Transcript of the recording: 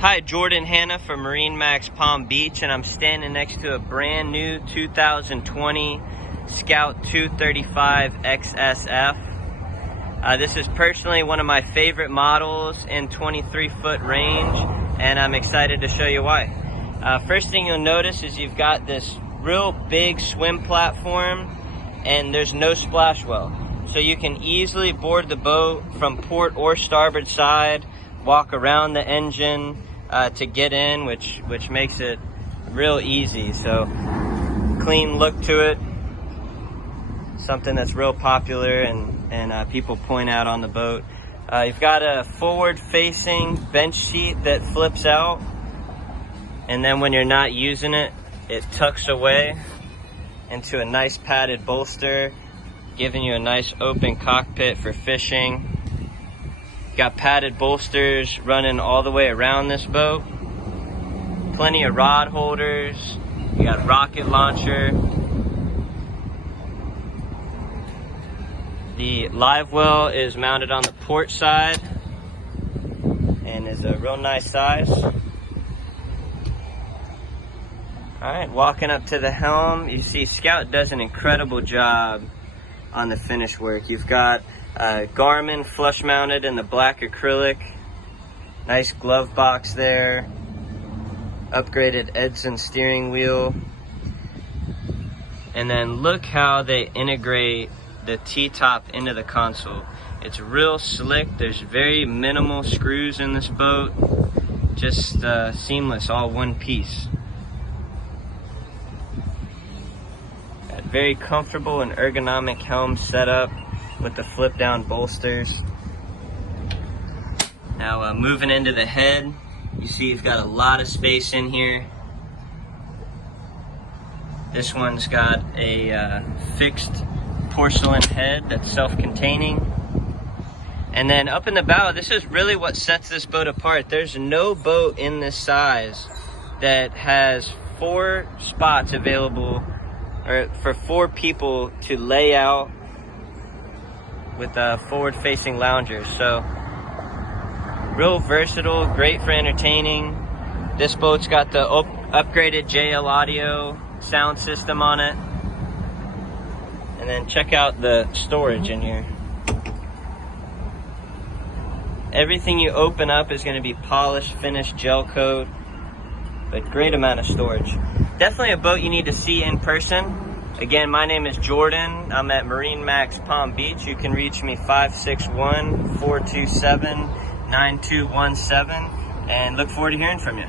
Hi, Jordan Hanna from MarineMax Palm Beach, and I'm standing next to a brand new 2020 Scout 235 XSF. This is personally one of my favorite models in 23-foot range, and I'm excited to show you why. First thing you'll notice is you've got this real big swim platform, and there's no splash well. So you can easily board the boat from port or starboard side, walk around the engine to get in, which makes it real easy. So clean look to it, something that's real popular and people point out on the boat. You've got a forward facing bench seat that flips out, and then when you're not using it, it tucks away into a nice padded bolster, giving you a nice open cockpit for fishing. Got padded bolsters running all the way around this boat. Plenty of rod holders. You got rocket launcher. The live well is mounted on the port side and is a real nice size. Alright, walking up to the helm, you see Scout does an incredible job on the finish work. You've got Garmin flush mounted in the black acrylic, nice glove box there, upgraded Edson steering wheel, and then look how they integrate the T-top into the console. It's real slick. There's very minimal screws in this boat, just seamless, all one piece. Got very comfortable and ergonomic helm setup with the flip down bolsters. Now moving into the head, you see you've got a lot of space in here. This one's got a fixed porcelain head that's self-containing. And then up in the bow, this is really what sets this boat apart. There's no boat in this size that has 4 spots available or for 4 people to lay out with forward-facing loungers. So real versatile, great for entertaining. This boat's got the upgraded JL audio sound system on it. And then check out the storage in here. Everything you open up is going to be polished, finished gel coat, but great amount of storage. Definitely a boat you need to see in person. Again, my name is Jordan. I'm at MarineMax Palm Beach. You can reach me 561-427-9217, and look forward to hearing from you.